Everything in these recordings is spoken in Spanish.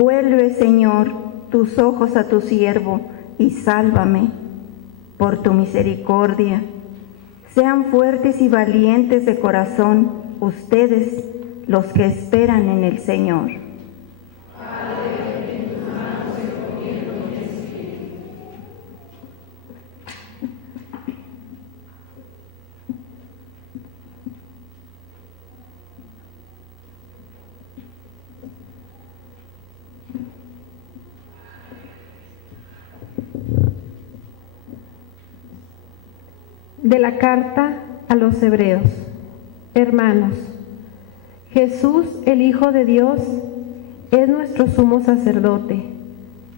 Vuelve, Señor, tus ojos a tu siervo y sálvame. Por tu misericordia, sean fuertes y valientes de corazón ustedes, los que esperan en el Señor. De la carta a los Hebreos. Hermanos, Jesús, el Hijo de Dios, es nuestro sumo sacerdote,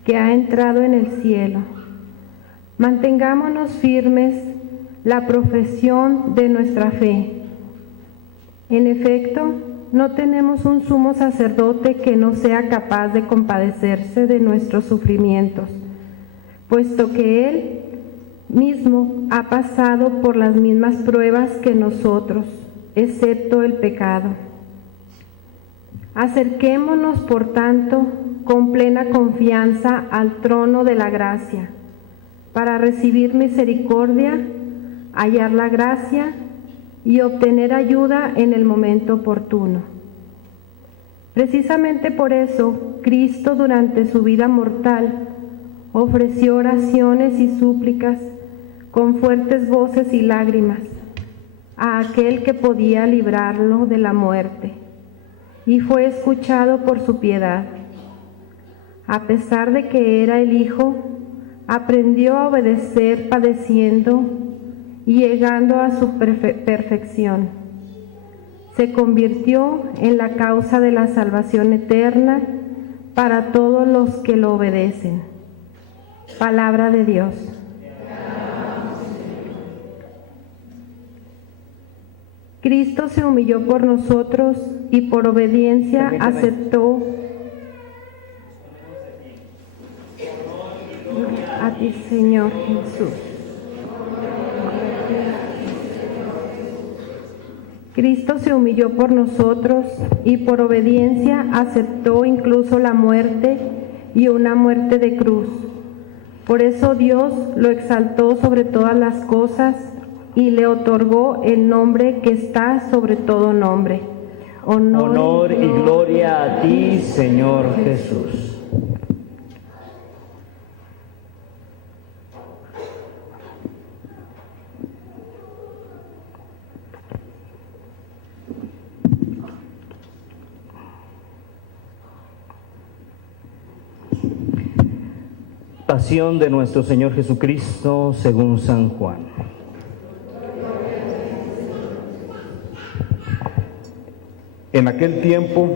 que ha entrado en el cielo. Mantengámonos firmes la profesión de nuestra fe. En efecto, no tenemos un sumo sacerdote que no sea capaz de compadecerse de nuestros sufrimientos, puesto que Él mismo ha pasado por las mismas pruebas que nosotros, excepto el pecado. Acerquémonos, por tanto, con plena confianza al trono de la gracia, para recibir misericordia, hallar la gracia y obtener ayuda en el momento oportuno. Precisamente por eso, Cristo, durante su vida mortal, ofreció oraciones y súplicas con fuertes voces y lágrimas a aquel que podía librarlo de la muerte, y fue escuchado por su piedad. A pesar de que era el Hijo, aprendió a obedecer padeciendo y llegando a su perfección. Se convirtió en la causa de la salvación eterna para todos los que lo obedecen. Palabra de Dios. Cristo se humilló por nosotros y por obediencia aceptó a ti, Señor Jesús. Cristo se humilló por nosotros y por obediencia aceptó incluso la muerte y una muerte de cruz. Por eso Dios lo exaltó sobre todas las cosas y le otorgó el nombre que está sobre todo nombre. Honor y gloria a ti, Señor Jesús. Pasión de nuestro Señor Jesucristo según San Juan. En aquel tiempo,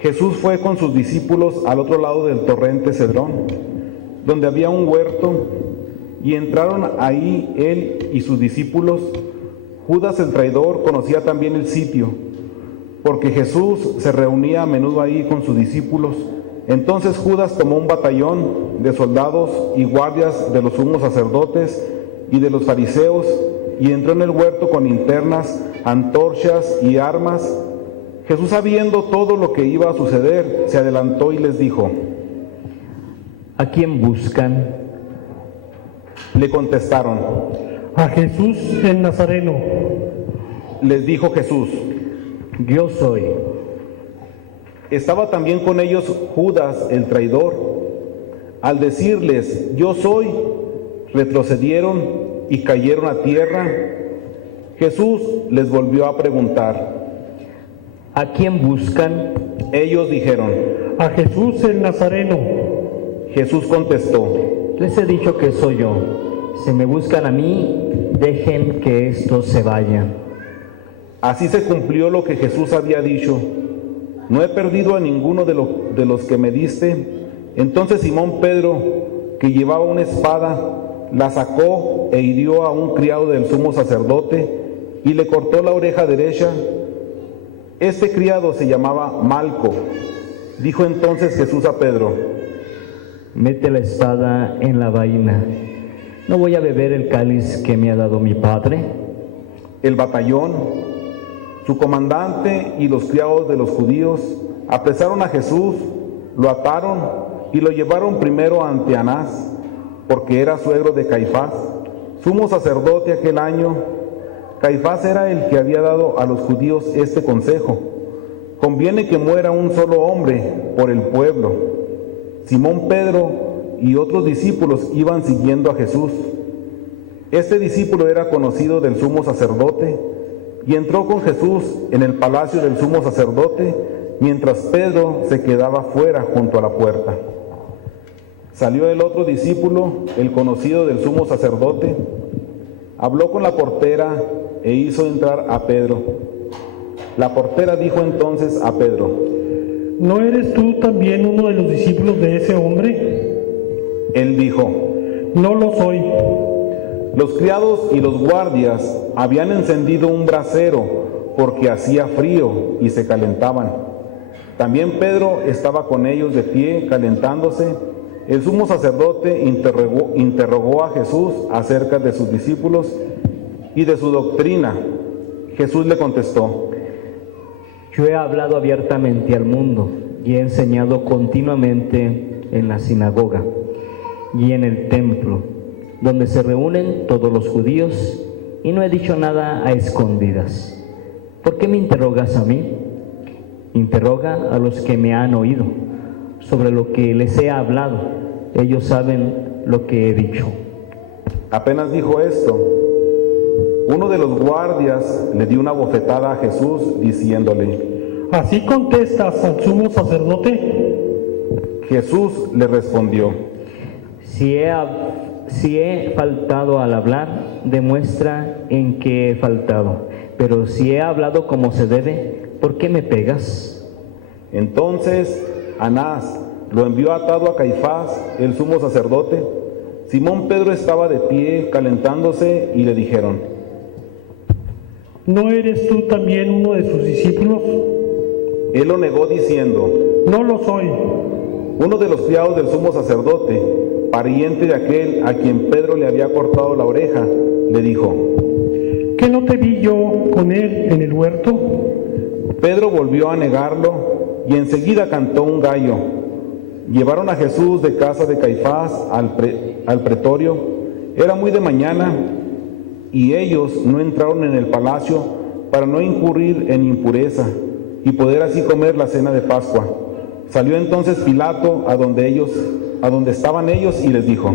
Jesús fue con sus discípulos al otro lado del torrente Cedrón, donde había un huerto, y entraron ahí él y sus discípulos. Judas el traidor conocía también el sitio, porque Jesús se reunía a menudo ahí con sus discípulos. Entonces Judas tomó un batallón de soldados y guardias de los sumos sacerdotes y de los fariseos, y entró en el huerto con linternas, antorchas y armas. Jesús, sabiendo todo lo que iba a suceder, se adelantó y les dijo: ¿A quién buscan? Le contestaron: a Jesús el Nazareno. Les dijo Jesús: Yo soy. Estaba también con ellos Judas el traidor. Al decirles: Yo soy, retrocedieron y cayeron a tierra. Jesús les volvió a preguntar: ¿A quién buscan? Ellos dijeron: A Jesús el Nazareno. Jesús contestó: Les he dicho que soy yo. Si me buscan a mí, dejen que estos se vayan. Así se cumplió lo que Jesús había dicho: No he perdido a ninguno de los que me diste. Entonces Simón Pedro, que llevaba una espada, la sacó e hirió a un criado del sumo sacerdote y le cortó la oreja derecha. Este criado se llamaba Malco. Dijo entonces Jesús a Pedro: Mete la espada en la vaina. ¿No voy a beber el cáliz que me ha dado mi padre? El batallón, su comandante y los criados de los judíos apresaron a Jesús, Lo ataron y lo llevaron primero ante Anás, porque era suegro de Caifás, sumo sacerdote aquel año. Caifás era el que había dado a los judíos este consejo: conviene que muera un solo hombre por el pueblo. Simón Pedro y otros discípulos iban siguiendo a Jesús. Este discípulo era conocido del sumo sacerdote y entró con Jesús en el palacio del sumo sacerdote, mientras Pedro se quedaba fuera junto a la puerta. Salió el otro discípulo, el conocido del sumo sacerdote, habló con la portera e hizo entrar a Pedro. La portera dijo entonces a Pedro: ¿No eres tú también uno de los discípulos de ese hombre? Él dijo: No lo soy. Los criados y los guardias habían encendido un brasero porque hacía frío y se calentaban. También Pedro estaba con ellos de pie calentándose. El sumo sacerdote interrogó a Jesús acerca de sus discípulos y de su doctrina. Jesús le contestó: Yo he hablado abiertamente al mundo y he enseñado continuamente en la sinagoga y en el templo, donde se reúnen todos los judíos, y no he dicho nada a escondidas. ¿Por qué me interrogas a mí? Interroga a los que me han oído. Sobre lo que les he hablado, ellos saben lo que he dicho. Apenas dijo esto, uno de los guardias le dio una bofetada a Jesús diciéndole: ¿Así contestas al sumo sacerdote? Jesús le respondió: Si he faltado al hablar, demuestra en qué he faltado. Pero si he hablado como se debe, ¿por qué me pegas? Entonces Anás lo envió atado a Caifás, el sumo sacerdote. Simón Pedro estaba de pie calentándose y le dijeron: ¿No eres tú también uno de sus discípulos? Él lo negó diciendo: No lo soy. Uno de los criados del sumo sacerdote, pariente de aquel a quien Pedro le había cortado la oreja, le dijo: ¿Qué no te vi yo con él en el huerto? Pedro volvió a negarlo y enseguida cantó un gallo. Llevaron a Jesús de casa de Caifás al pretorio. Era muy de mañana y ellos no entraron en el palacio para no incurrir en impureza y poder así comer la cena de Pascua. Salió entonces Pilato a donde estaban ellos y les dijo: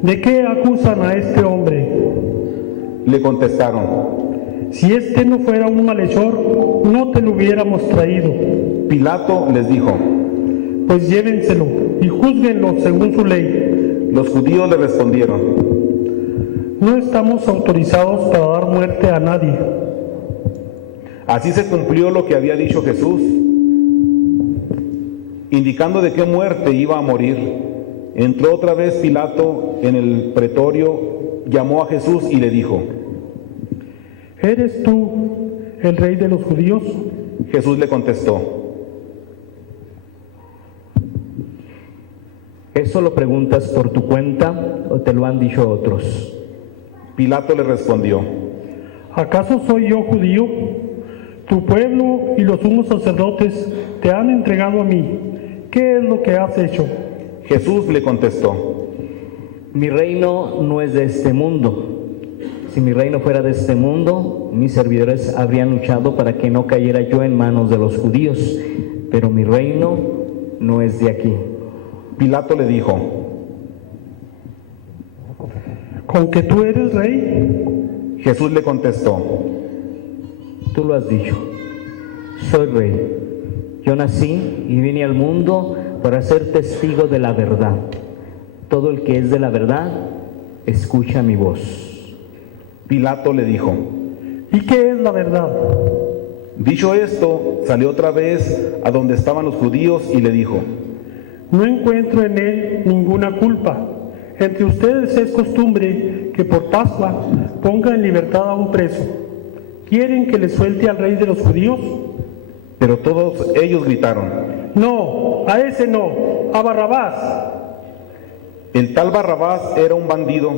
¿De qué acusan a este hombre? Le contestaron: Si este no fuera un malhechor, no te lo hubiéramos traído. Pilato les dijo: Pues llévenselo y júzguenlo según su ley. Los judíos le respondieron: No estamos autorizados para dar muerte a nadie. Así se cumplió lo que había dicho Jesús, indicando de qué muerte iba a morir. Entró otra vez Pilato en el pretorio, llamó a Jesús y le dijo: ¿Eres tú el rey de los judíos? Jesús le contestó: ¿Eso lo preguntas por tu cuenta o te lo han dicho otros? Pilato le respondió: ¿Acaso soy yo judío? Tu pueblo y los sumos sacerdotes te han entregado a mí. ¿Qué es lo que has hecho? Jesús le contestó: Mi reino no es de este mundo. Si mi reino fuera de este mundo, mis servidores habrían luchado para que no cayera yo en manos de los judíos, pero mi reino no es de aquí. Pilato le dijo: ¿Con que tú eres rey? Jesús le contestó: Tú lo has dicho, soy rey. Yo nací y vine al mundo para ser testigo de la verdad. Todo el que es de la verdad, escucha mi voz. Pilato le dijo: ¿Y qué es la verdad? Dicho esto, salió otra vez a donde estaban los judíos y le dijo: No encuentro en él ninguna culpa. Entre ustedes es costumbre que por Pascua ponga en libertad a un preso. ¿Quieren que le suelte al rey de los judíos? Pero todos ellos gritaron: No, a ese no, a Barrabás. El tal Barrabás era un bandido.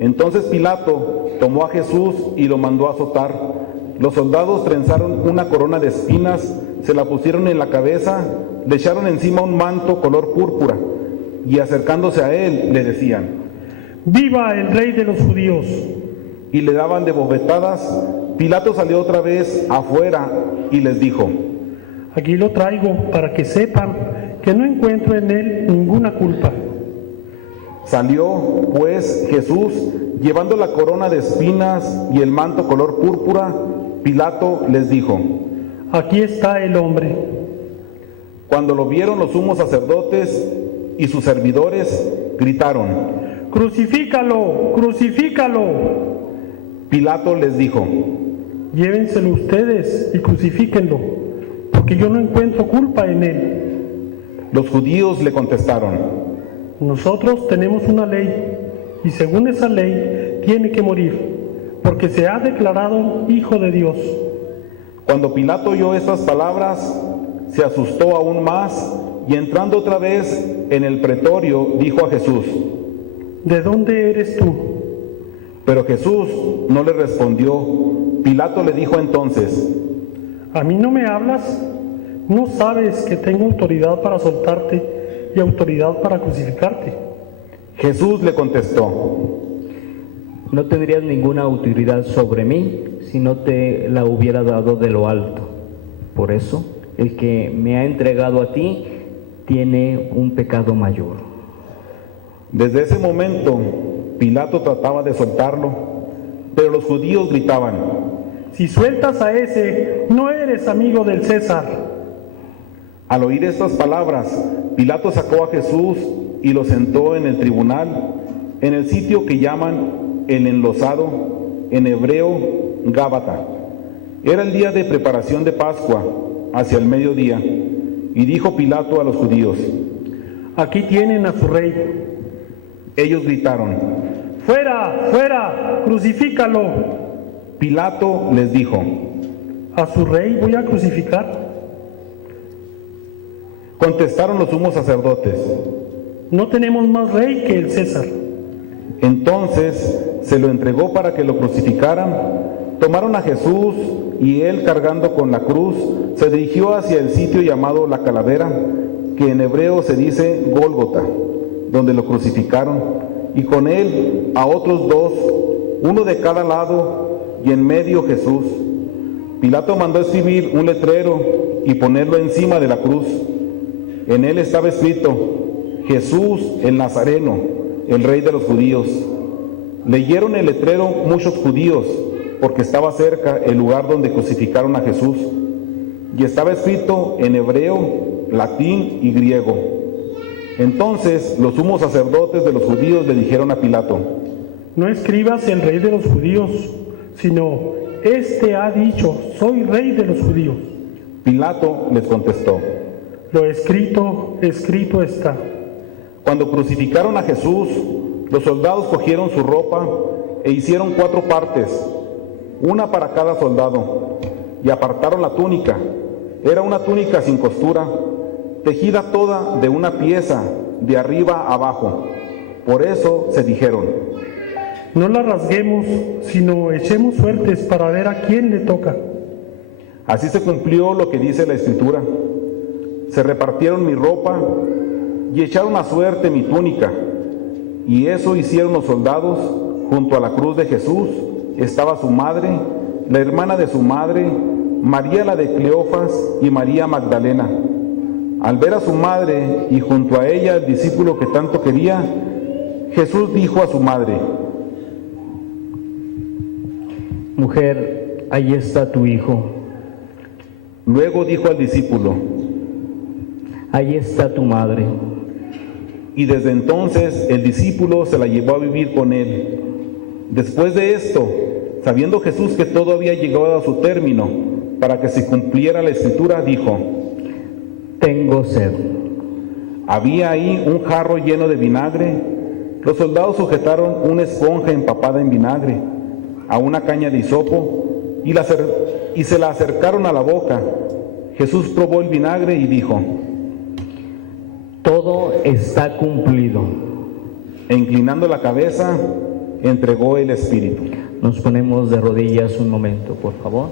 Entonces Pilato tomó a Jesús y lo mandó a azotar. Los soldados trenzaron una corona de espinas, se la pusieron en la cabeza le echaron encima un manto color púrpura y acercándose a él le decían: ¡Viva el Rey de los judíos! Y le daban de bofetadas. Pilato salió otra vez afuera y les dijo: Aquí lo traigo para que sepan que no encuentro en él ninguna culpa. Salió pues Jesús llevando la corona de espinas y el manto color púrpura. Pilato les dijo: Aquí está el hombre. Cuando lo vieron los sumos sacerdotes y sus servidores, gritaron: ¡Crucifícalo! ¡Crucifícalo! Pilato les dijo: Llévenselo ustedes y crucifíquenlo, porque yo no encuentro culpa en él. Los judíos le contestaron: Nosotros tenemos una ley, y según esa ley tiene que morir, porque se ha declarado Hijo de Dios. Cuando Pilato oyó estas palabras, se asustó aún más, y entrando otra vez en el pretorio, dijo a Jesús: ¿De dónde eres tú? Pero Jesús no le respondió. Pilato le dijo entonces: ¿A mí no me hablas? ¿No sabes que tengo autoridad para soltarte y autoridad para crucificarte? Jesús le contestó: No tendrías ninguna autoridad sobre mí si no te la hubiera dado de lo alto. Por eso, el que me ha entregado a ti tiene un pecado mayor. Desde ese momento, Pilato trataba de soltarlo, pero los judíos gritaban: Si sueltas a ese, no eres amigo del César. Al oír estas palabras, Pilato sacó a Jesús y lo sentó en el tribunal, en el sitio que llaman el enlosado, en hebreo Gábata. Era el día de preparación de Pascua, hacia el mediodía, y dijo Pilato a los judíos: Aquí tienen a su rey. Ellos gritaron: ¡Fuera, fuera! ¡Crucifícalo! Pilato les dijo: ¿A su rey voy a crucificar? Contestaron los sumos sacerdotes: No tenemos más rey que el César. Entonces se lo entregó para que lo crucificaran. Tomaron a Jesús y él, cargando con la cruz, se dirigió hacia el sitio llamado La Calavera, que en hebreo se dice Gólgota, donde lo crucificaron, y con él a otros dos, uno de cada lado, y en medio Jesús. Pilato mandó escribir un letrero y ponerlo encima de la cruz. En él estaba escrito: Jesús el Nazareno, el Rey de los judíos. Leyeron el letrero muchos judíos, porque estaba cerca el lugar donde crucificaron a Jesús, y estaba escrito en hebreo, latín y griego. Entonces los sumos sacerdotes de los judíos le dijeron a Pilato: No escribas el Rey de los judíos, sino: Este ha dicho, soy Rey de los judíos. Pilato les contestó: Lo escrito, escrito está. Cuando crucificaron a Jesús, los soldados cogieron su ropa e hicieron 4 partes, una para cada soldado, y apartaron la túnica. Era una túnica sin costura, tejida toda de una pieza, de arriba a abajo. Por eso se dijeron: No la rasguemos, sino echemos suertes para ver a quién le toca. Así se cumplió lo que dice la Escritura: se repartieron mi ropa y echaron a suerte mi túnica. Y eso hicieron los soldados. Junto a la cruz de Jesús estaba su madre, la hermana de su madre, María la de Cleofas y María Magdalena. Al ver a su madre y junto a ella el discípulo que tanto quería, Jesús dijo a su madre: Mujer, ahí está tu hijo. Luego dijo al discípulo: Ahí está tu madre. Y desde entonces el discípulo se la llevó a vivir con él. Después de esto, sabiendo Jesús que todo había llegado a su término, para que se cumpliera la Escritura, dijo: Tengo sed. Había ahí un jarro lleno de vinagre. Los soldados sujetaron una esponja empapada en vinagre a una caña de hisopo y se la acercaron a la boca. Jesús probó el vinagre y dijo: Todo está cumplido. E inclinando la cabeza, entregó el Espíritu. Nos ponemos de rodillas un momento, por favor.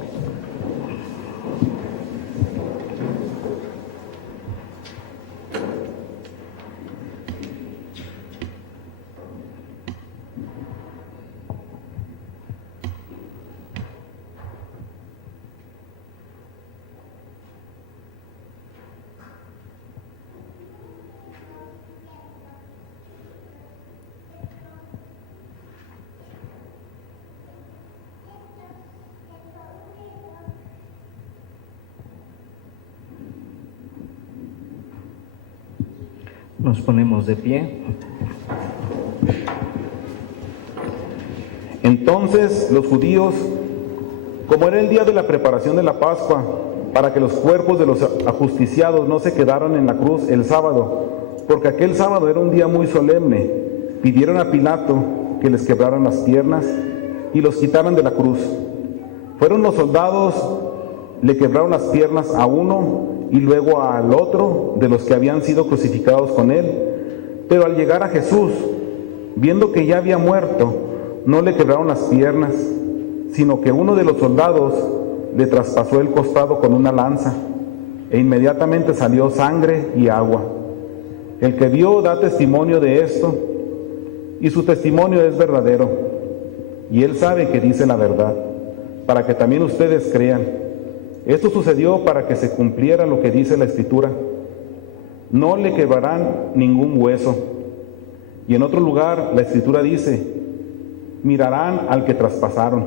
Nos ponemos de pie. Entonces los judíos, como era el día de la preparación de la Pascua, para que los cuerpos de los ajusticiados no se quedaran en la cruz el sábado, porque aquel sábado era un día muy solemne, pidieron a Pilato que les quebraran las piernas y los quitaran de la cruz. Fueron los soldados, le quebraron las piernas a uno y luego al otro de los que habían sido crucificados con él. Pero al llegar a Jesús, viendo que ya había muerto, no le quebraron las piernas, sino que uno de los soldados le traspasó el costado con una lanza, e inmediatamente salió sangre y agua. El que vio da testimonio de esto, y su testimonio es verdadero, y él sabe que dice la verdad, para que también ustedes crean. Esto sucedió para que se cumpliera lo que dice la Escritura: no le quebrarán ningún hueso. Y en otro lugar la Escritura dice: mirarán al que traspasaron.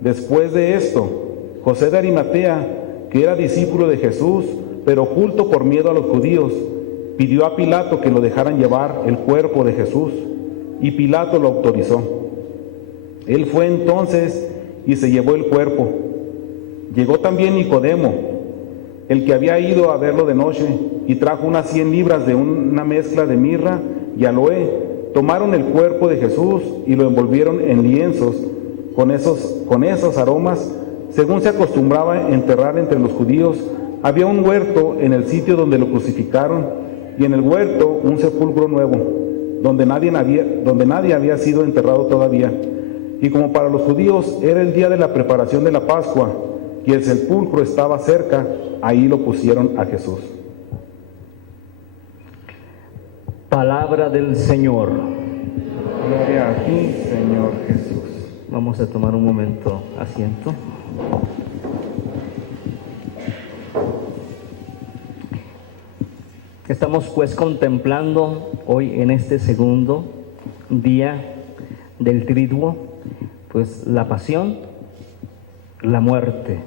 Después de esto, José de Arimatea, que era discípulo de Jesús, pero oculto por miedo a los judíos, pidió a Pilato que lo dejaran llevar el cuerpo de Jesús, y Pilato lo autorizó. Él fue entonces y se llevó el cuerpo. Llegó también Nicodemo, el que había ido a verlo de noche, y trajo unas 100 libras de una mezcla de mirra y aloe. Tomaron el cuerpo de Jesús y lo envolvieron en lienzos con esos aromas, según se acostumbraba enterrar entre los judíos. Había un huerto en el sitio donde lo crucificaron, y en el huerto un sepulcro nuevo, donde nadie había sido enterrado todavía. Y como para los judíos era el día de la preparación de la Pascua, y el sepulcro estaba cerca, ahí lo pusieron a Jesús. Palabra del Señor. Gloria a ti, Señor Jesús. Vamos a tomar un momento asiento. Estamos pues contemplando hoy en este segundo día del Triduo, pues la pasión, la muerte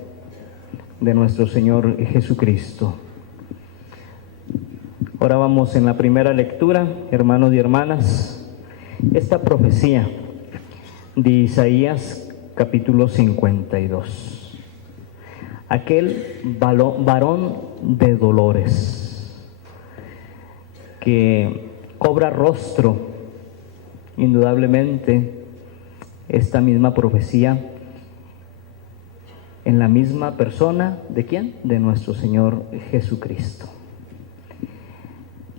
de nuestro Señor Jesucristo. Ahora vamos en la primera lectura, hermanos y hermanas, esta profecía de Isaías capítulo 52. Aquel varón de dolores que cobra rostro, indudablemente, esta misma profecía en la misma persona, ¿de quién? De nuestro Señor Jesucristo.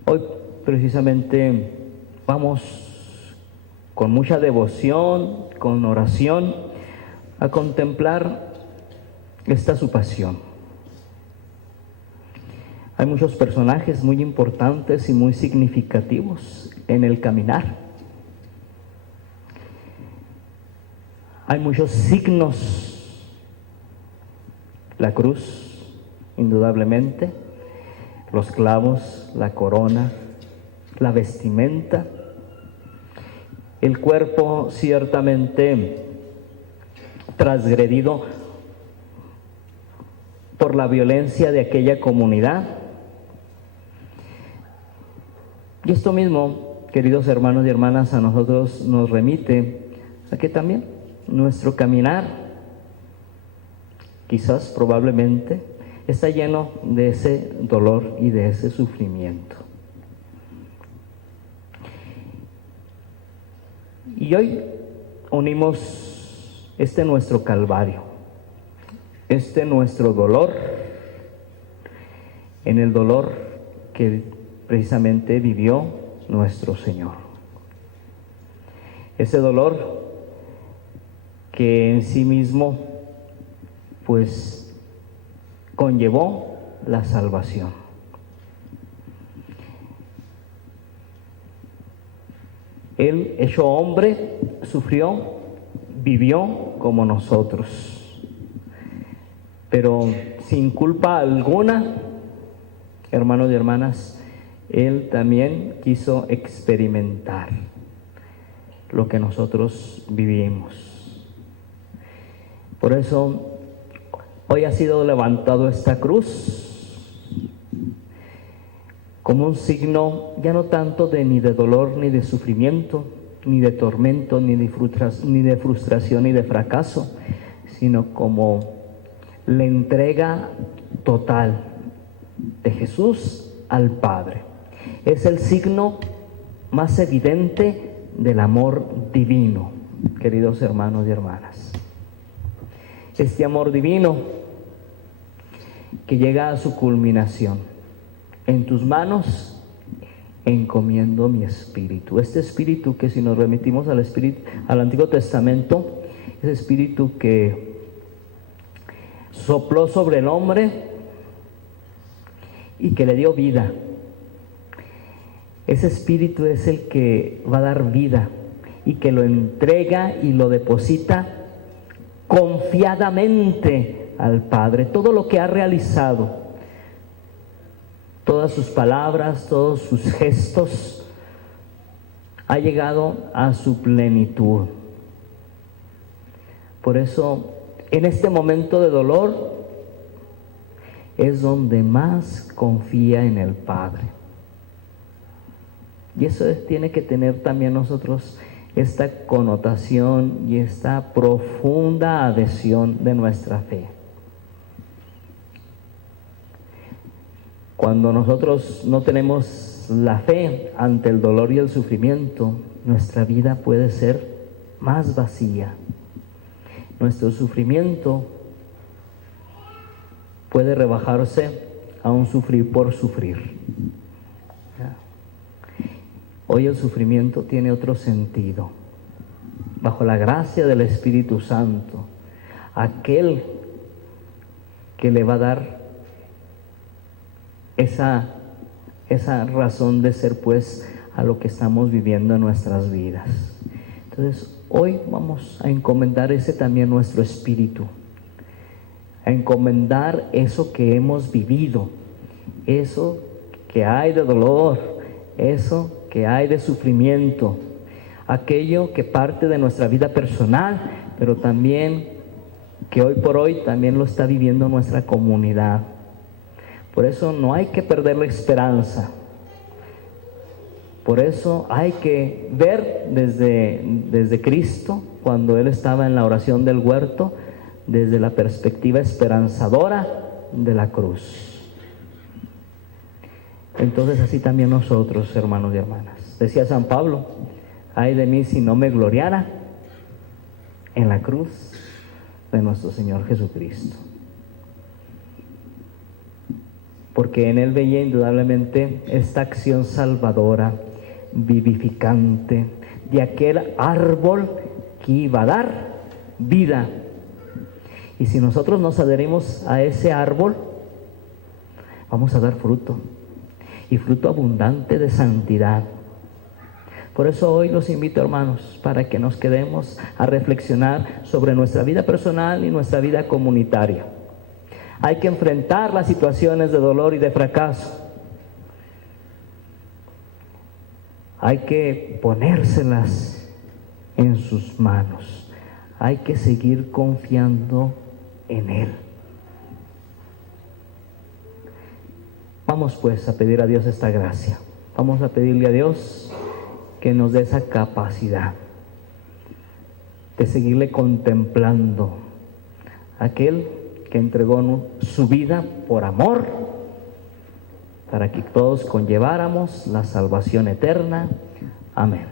Hoy precisamente vamos con mucha devoción, con oración, a contemplar esta su pasión. Hay muchos personajes muy importantes y muy significativos en el caminar. Hay muchos signos. La cruz, indudablemente, los clavos, la corona, la vestimenta, el cuerpo ciertamente transgredido por la violencia de aquella comunidad. Y esto mismo, queridos hermanos y hermanas, a nosotros nos remite a que también nuestro caminar, quizás, probablemente, está lleno de ese dolor y de ese sufrimiento. Y hoy unimos nuestro calvario, nuestro dolor, en el dolor que precisamente vivió nuestro Señor. Ese dolor que en sí mismo pues conllevó la salvación. Él, hecho hombre, sufrió, vivió como nosotros, pero sin culpa alguna, hermanos y hermanas, Él también quiso experimentar lo que nosotros vivimos. Por eso hoy ha sido levantado esta cruz como un signo ya no tanto de ni de dolor, ni de sufrimiento, ni de tormento, ni de frustración, ni de fracaso, sino como la entrega total de Jesús al Padre. Es el signo más evidente del amor divino, queridos hermanos y hermanas. Este amor divino que llega a su culminación. En tus manos encomiendo mi espíritu. Este espíritu que, si nos remitimos al Antiguo Testamento, ese espíritu que sopló sobre el hombre y que le dio vida. Ese espíritu es el que va a dar vida y que lo entrega y lo deposita confiadamente al Padre. Todo lo que ha realizado, todas sus palabras, todos sus gestos, ha llegado a su plenitud. Por eso, en este momento de dolor, es donde más confía en el Padre. Y eso tiene que tener también nosotros esta connotación y esta profunda adhesión de nuestra fe. Cuando nosotros no tenemos la fe ante el dolor y el sufrimiento, nuestra vida puede ser más vacía. Nuestro sufrimiento puede rebajarse a un sufrir por sufrir. Hoy el sufrimiento tiene otro sentido. Bajo la gracia del Espíritu Santo, aquel que le va a dar esa razón de ser, pues, a lo que estamos viviendo en nuestras vidas. Entonces, hoy vamos a encomendar ese también nuestro espíritu, a encomendar eso que hemos vivido, eso que hay de dolor, eso que hay de sufrimiento, aquello que parte de nuestra vida personal, pero también que hoy por hoy también lo está viviendo nuestra comunidad. Por eso no hay que perder la esperanza. Por eso hay que ver desde Cristo, cuando Él estaba en la oración del huerto, desde la perspectiva esperanzadora de la cruz. Entonces así también nosotros, hermanos y hermanas. Decía San Pablo: ay de mí si no me gloriara en la cruz de nuestro Señor Jesucristo. Porque en Él veía indudablemente esta acción salvadora, vivificante, de aquel árbol que iba a dar vida. Y si nosotros nos adherimos a ese árbol, vamos a dar fruto, y fruto abundante de santidad. Por eso hoy los invito, hermanos, para que nos quedemos a reflexionar sobre nuestra vida personal y nuestra vida comunitaria. Hay que enfrentar las situaciones de dolor y de fracaso. Hay que ponérselas en sus manos. Hay que seguir confiando en Él. Vamos pues a pedir a Dios esta gracia. Vamos a pedirle a Dios que nos dé esa capacidad de seguirle contemplando, aquel que entregó su vida por amor, para que todos conlleváramos la salvación eterna. Amén.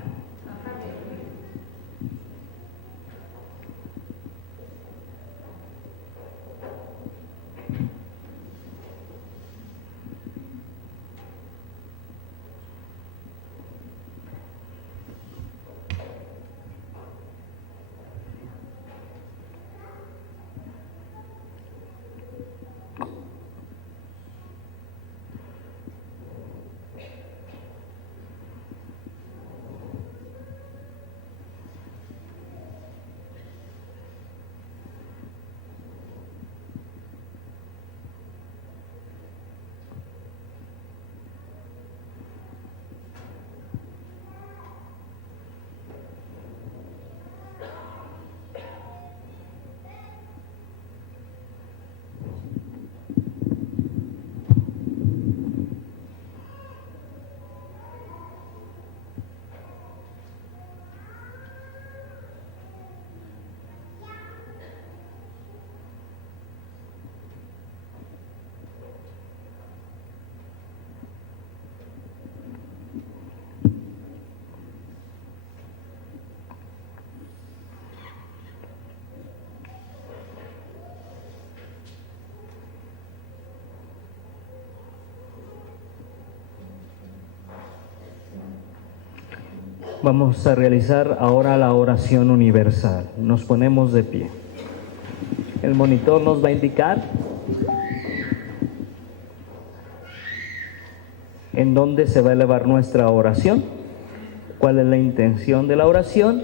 Vamos a realizar ahora la oración universal. Nos ponemos de pie. El monitor nos va a indicar en dónde se va a elevar nuestra oración, cuál es la intención de la oración.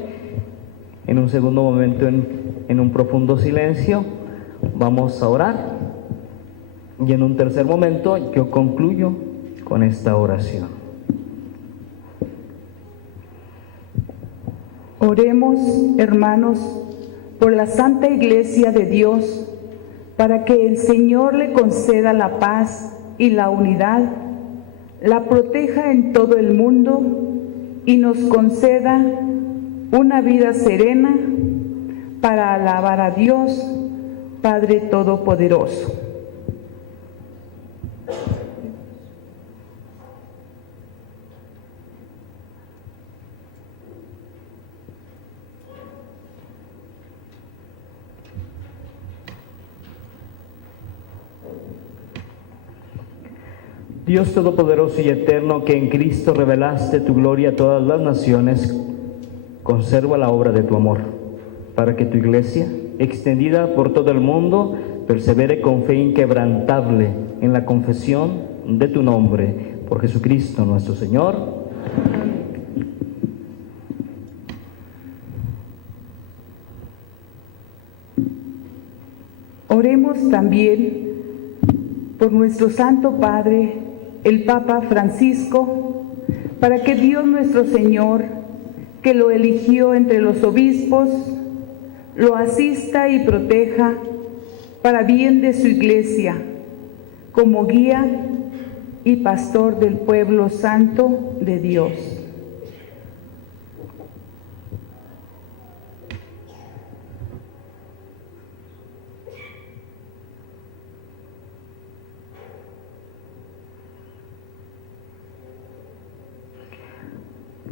En un segundo momento, en un profundo silencio, vamos a orar. Y en un tercer momento, yo concluyo con esta oración. Oremos, hermanos, por la Santa Iglesia de Dios, para que el Señor le conceda la paz y la unidad, la proteja en todo el mundo y nos conceda una vida serena para alabar a Dios, Padre Todopoderoso. Dios Todopoderoso y Eterno, que en Cristo revelaste tu gloria a todas las naciones, conserva la obra de tu amor, para que tu Iglesia, extendida por todo el mundo, persevere con fe inquebrantable en la confesión de tu nombre, por Jesucristo nuestro Señor. Oremos también por nuestro Santo Padre, el Papa Francisco, para que Dios nuestro Señor, que lo eligió entre los obispos, lo asista y proteja para bien de su Iglesia, como guía y pastor del pueblo santo de Dios.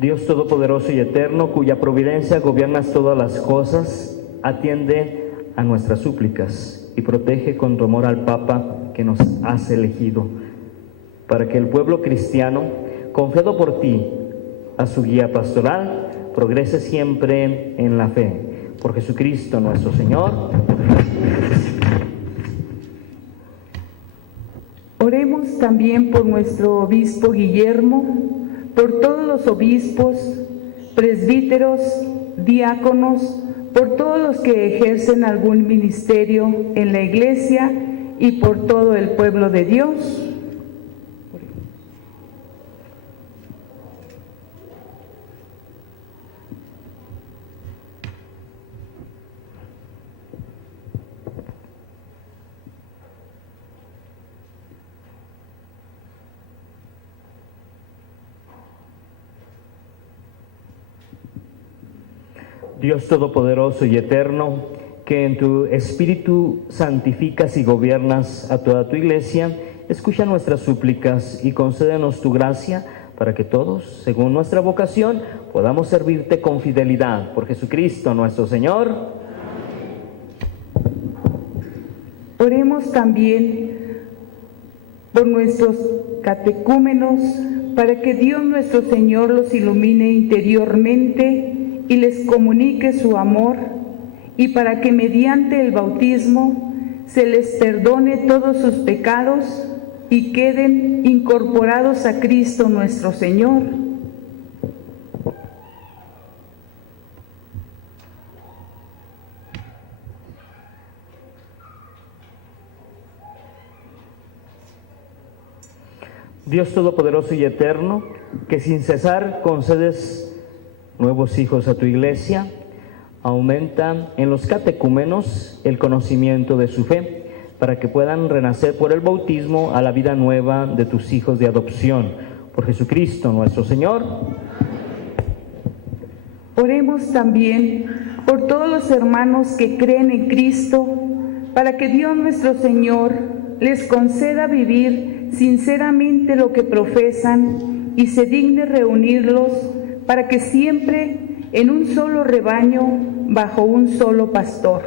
Dios Todopoderoso y Eterno, cuya providencia gobiernas todas las cosas, atiende a nuestras súplicas y protege con tu amor al Papa que nos has elegido, para que el pueblo cristiano, confiado por ti a su guía pastoral, progrese siempre en la fe. Por Jesucristo nuestro Señor. Oremos también por nuestro obispo Guillermo, por todos los obispos, presbíteros, diáconos, por todos los que ejercen algún ministerio en la Iglesia y por todo el pueblo de Dios. Dios Todopoderoso y Eterno, que en tu Espíritu santificas y gobiernas a toda tu Iglesia, escucha nuestras súplicas y concédenos tu gracia para que todos, según nuestra vocación, podamos servirte con fidelidad. Por Jesucristo nuestro Señor. Oremos también por nuestros catecúmenos, para que Dios nuestro Señor los ilumine interiormente y les comunique su amor, y para que mediante el bautismo se les perdone todos sus pecados y queden incorporados a Cristo nuestro Señor. Dios Todopoderoso y Eterno, que sin cesar concedes nuevos hijos a tu Iglesia, aumenta en los catecúmenos el conocimiento de su fe, para que puedan renacer por el bautismo a la vida nueva de tus hijos de adopción. Por Jesucristo nuestro Señor. Oremos también por todos los hermanos que creen en Cristo, para que Dios nuestro Señor les conceda vivir sinceramente lo que profesan y se digne reunirlos para que siempre en un solo rebaño, bajo un solo pastor.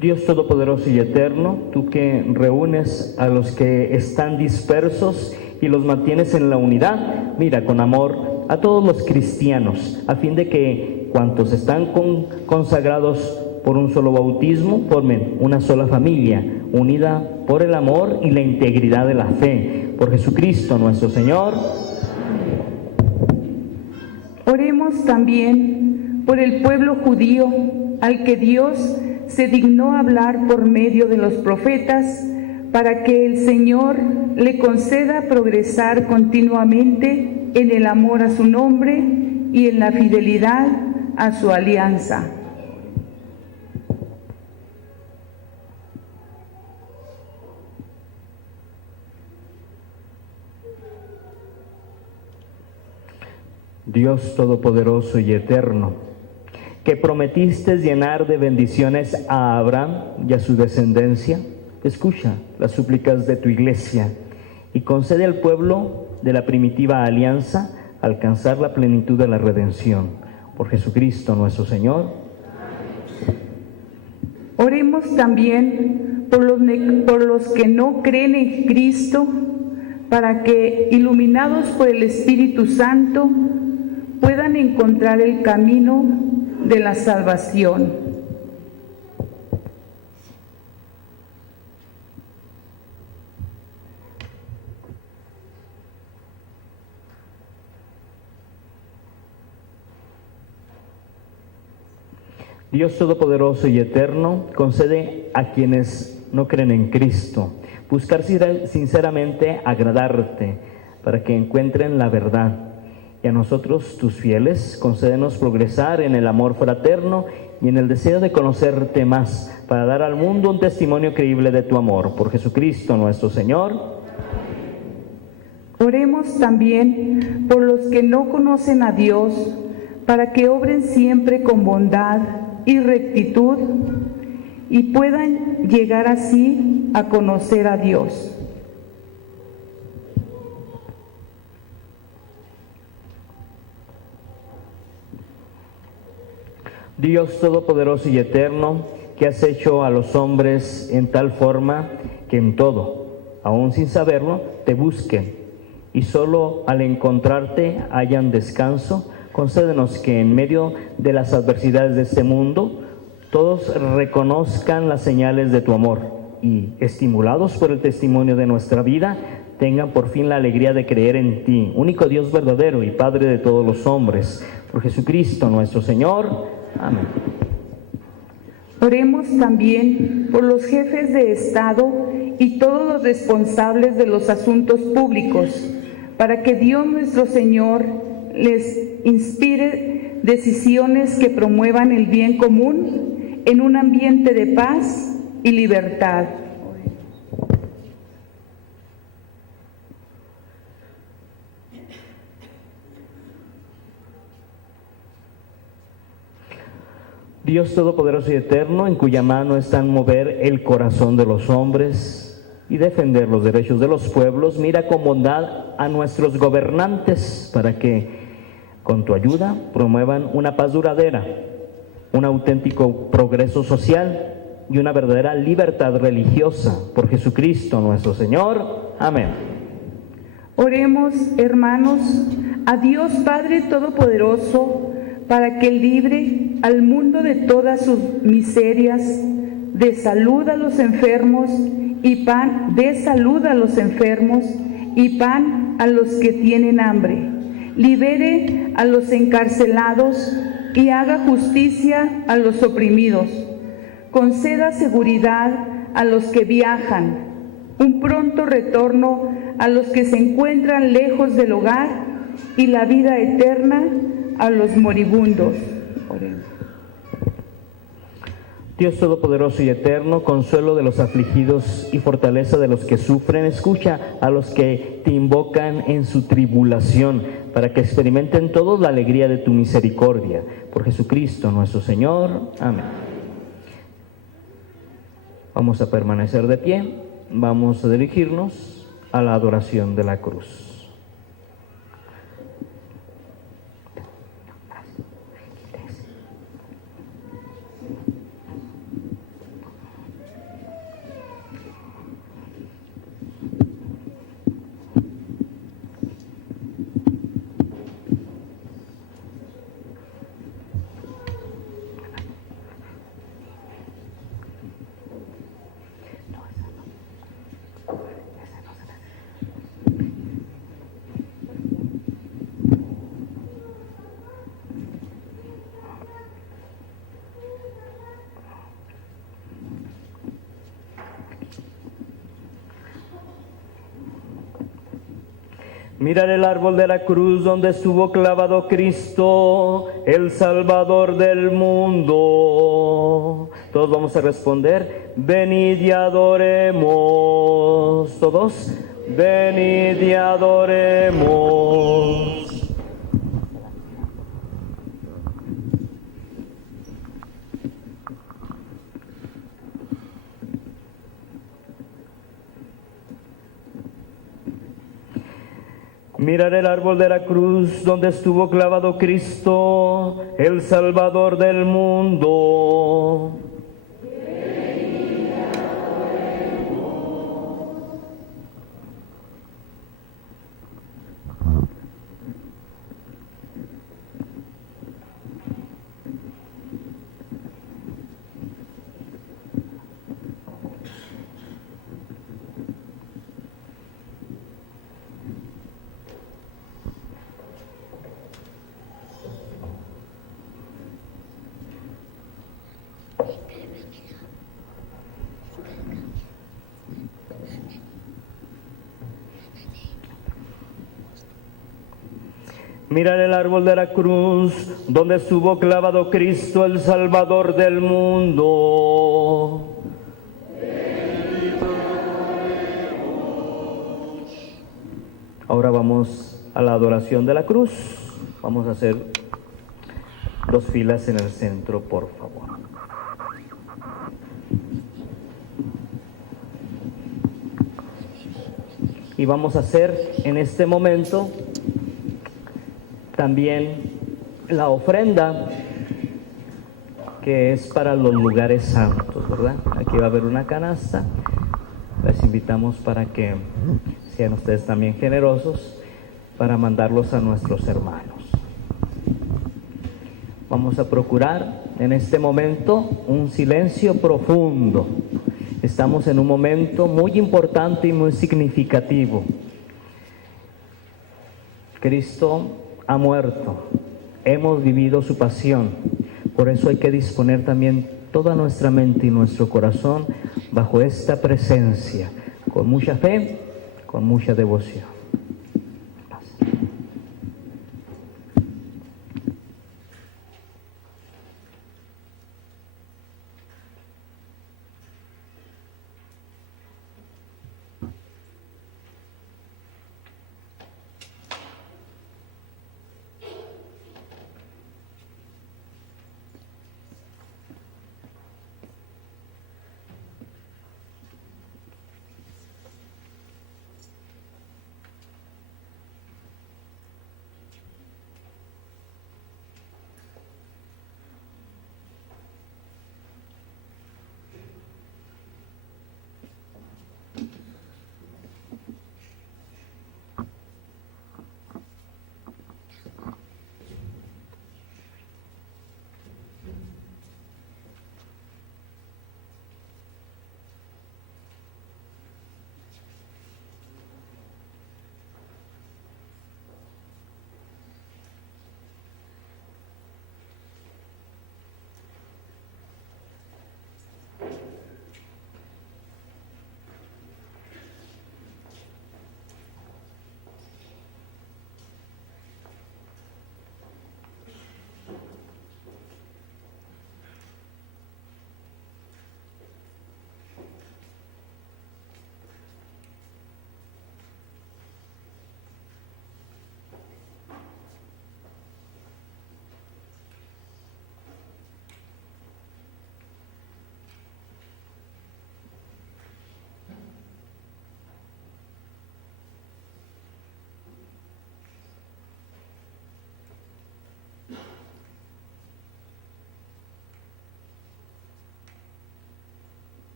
Dios Todopoderoso y Eterno, tú que reúnes a los que están dispersos y los mantienes en la unidad, mira con amor a todos los cristianos, a fin de que cuantos están consagrados por un solo bautismo, formen una sola familia, unida por el amor y la integridad de la fe. Por Jesucristo nuestro Señor. Oremos también por el pueblo judío, al que Dios se dignó hablar por medio de los profetas, para que el Señor le conceda progresar continuamente en el amor a su nombre y en la fidelidad a su alianza. Dios Todopoderoso y Eterno, que prometiste llenar de bendiciones a Abraham y a su descendencia, escucha las súplicas de tu iglesia y concede al pueblo de la primitiva alianza alcanzar la plenitud de la redención. Por Jesucristo nuestro Señor. Oremos también por los que no creen en Cristo, para que, iluminados por el Espíritu Santo, puedan encontrar el camino de la salvación. Dios Todopoderoso y Eterno, concede a quienes no creen en Cristo buscar sinceramente agradarte para que encuentren la verdad. Y a nosotros, tus fieles, concédenos progresar en el amor fraterno y en el deseo de conocerte más, para dar al mundo un testimonio creíble de tu amor. Por Jesucristo nuestro Señor. Oremos también por los que no conocen a Dios, para que obren siempre con bondad y rectitud y puedan llegar así a conocer a Dios. Dios Todopoderoso y Eterno, que has hecho a los hombres en tal forma que en todo, aún sin saberlo, te busquen y solo al encontrarte hallan descanso, concédenos que en medio de las adversidades de este mundo todos reconozcan las señales de tu amor y, estimulados por el testimonio de nuestra vida, tengan por fin la alegría de creer en ti, único Dios verdadero y Padre de todos los hombres. Por Jesucristo nuestro Señor. Amén. Oremos también por los jefes de Estado y todos los responsables de los asuntos públicos, para que Dios nuestro Señor les inspire decisiones que promuevan el bien común en un ambiente de paz y libertad. Dios Todopoderoso y Eterno, en cuya mano está mover el corazón de los hombres y defender los derechos de los pueblos, mira con bondad a nuestros gobernantes para que, con tu ayuda, promuevan una paz duradera, un auténtico progreso social y una verdadera libertad religiosa. Por Jesucristo nuestro Señor. Amén. Oremos, hermanos, a Dios Padre Todopoderoso, para que libre al mundo de todas sus miserias, dé salud a los enfermos y pan a los que tienen hambre, libere a los encarcelados y haga justicia a los oprimidos, conceda seguridad a los que viajan, un pronto retorno a los que se encuentran lejos del hogar y la vida eterna a los moribundos. Oremos. Dios Todopoderoso y Eterno, consuelo de los afligidos y fortaleza de los que sufren, escucha a los que te invocan en su tribulación, para que experimenten todos la alegría de tu misericordia. Por Jesucristo nuestro Señor. Amén. Vamos a permanecer de pie, vamos a dirigirnos a la adoración de la cruz. Mirar el árbol de la cruz donde estuvo clavado Cristo, el Salvador del mundo. Todos vamos a responder, venid y adoremos. Todos, venid y adoremos. Mirar el árbol de la cruz donde estuvo clavado Cristo, el Salvador del mundo. Mirar el árbol de la cruz, donde estuvo clavado Cristo, el Salvador del mundo. Ahora vamos a la adoración de la cruz. Vamos a hacer 2 filas en el centro, por favor. Y vamos a hacer en este momento también la ofrenda que es para los lugares santos, ¿verdad? Aquí va a haber una canasta. Les invitamos para que sean ustedes también generosos para mandarlos a nuestros hermanos. Vamos a procurar en este momento un silencio profundo. Estamos en un momento muy importante y muy significativo. Cristo ha muerto, hemos vivido su pasión, por eso hay que disponer también toda nuestra mente y nuestro corazón bajo esta presencia, con mucha fe, con mucha devoción.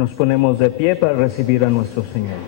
Nos ponemos de pie para recibir a nuestro Señor.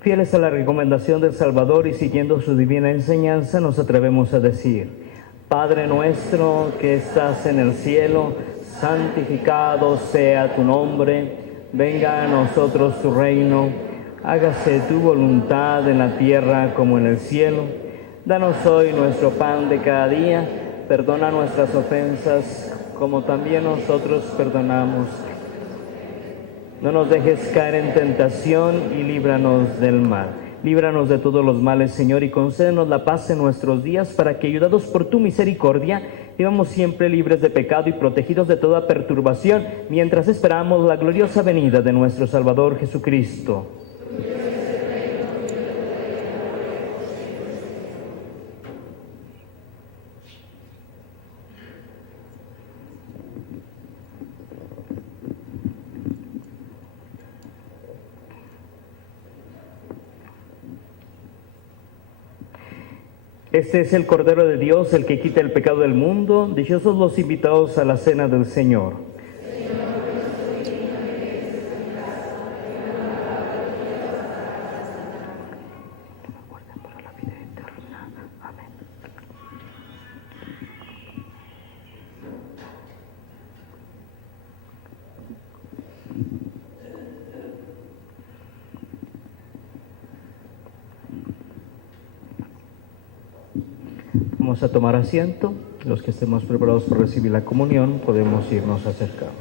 Fieles a la recomendación del Salvador y siguiendo su divina enseñanza, nos atrevemos a decir: Padre nuestro que estás en el cielo, santificado sea tu nombre, venga a nosotros tu reino, hágase tu voluntad en la tierra como en el cielo. Danos hoy nuestro pan de cada día, perdona nuestras ofensas como también nosotros perdonamos. No nos dejes caer en tentación y líbranos del mal. Líbranos de todos los males, Señor, y concédenos la paz en nuestros días, para que, ayudados por tu misericordia, vivamos siempre libres de pecado y protegidos de toda perturbación, mientras esperamos la gloriosa venida de nuestro Salvador Jesucristo. Este es el Cordero de Dios, el que quita el pecado del mundo. Dichosos los invitados a la cena del Señor. Vamos a tomar asiento. Los que estemos preparados para recibir la comunión, podemos irnos acercando.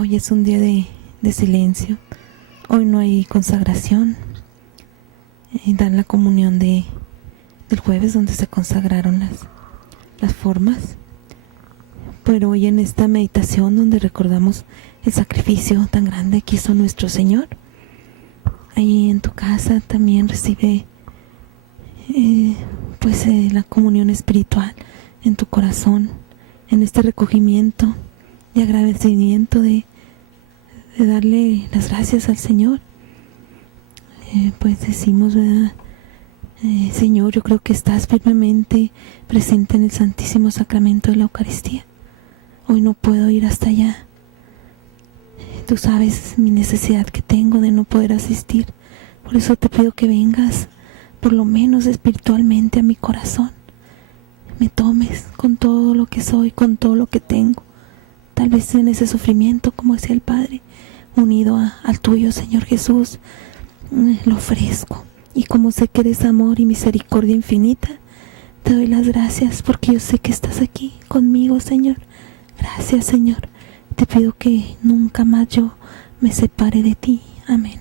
Hoy es un día de silencio. Hoy no hay consagración. Dan la comunión del jueves, donde se consagraron las formas. Pero hoy en esta meditación, donde recordamos el sacrificio tan grande que hizo nuestro Señor, ahí en tu casa también recibe la comunión espiritual en tu corazón, en este recogimiento de agradecimiento, de darle las gracias al Señor. Pues decimos, ¿verdad? Señor, yo creo que estás firmemente presente en el Santísimo Sacramento de la Eucaristía. Hoy no puedo ir hasta allá. Tú sabes mi necesidad que tengo de no poder asistir. Por eso te pido que vengas, por lo menos espiritualmente, a mi corazón. Me tomes con todo lo que soy, con todo lo que tengo. Tal vez en ese sufrimiento, como decía el Padre, unido al tuyo, Señor Jesús, lo ofrezco. Y como sé que eres amor y misericordia infinita, te doy las gracias porque yo sé que estás aquí conmigo, Señor. Gracias, Señor. Te pido que nunca más yo me separe de ti. Amén.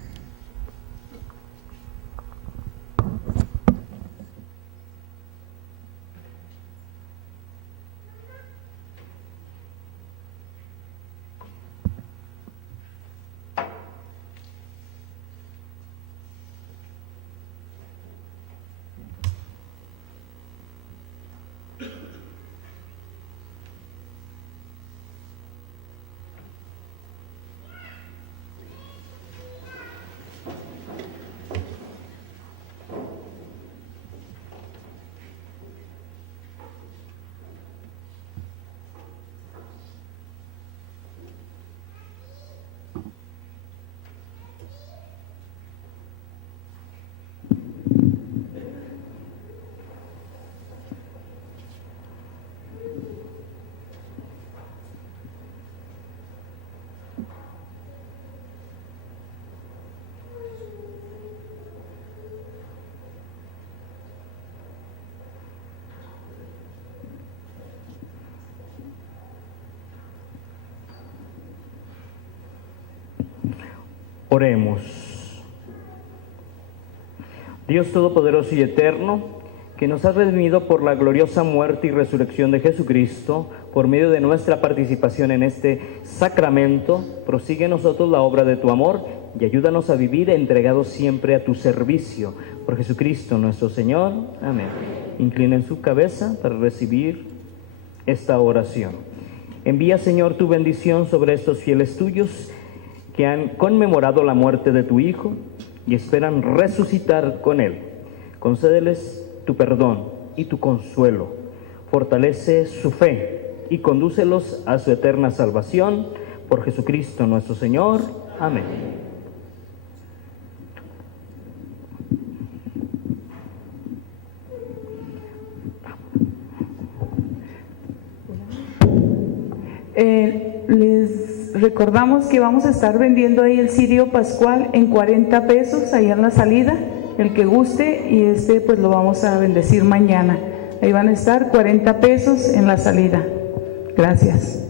Oremos. Dios Todopoderoso y Eterno, que nos has redimido por la gloriosa muerte y resurrección de Jesucristo, por medio de nuestra participación en este sacramento, prosigue en nosotros la obra de tu amor y ayúdanos a vivir entregados siempre a tu servicio. Por Jesucristo nuestro Señor. Amén. Inclinen su cabeza para recibir esta oración. Envía, Señor, tu bendición sobre estos fieles tuyos que han conmemorado la muerte de tu Hijo y esperan resucitar con Él. Concédeles tu perdón y tu consuelo. Fortalece su fe y condúcelos a su eterna salvación. Por Jesucristo nuestro Señor. Amén. Les recordamos que vamos a estar vendiendo ahí el cirio pascual en 40 pesos, allá en la salida, el que guste, y pues lo vamos a bendecir mañana. Ahí van a estar 40 pesos en la salida. Gracias.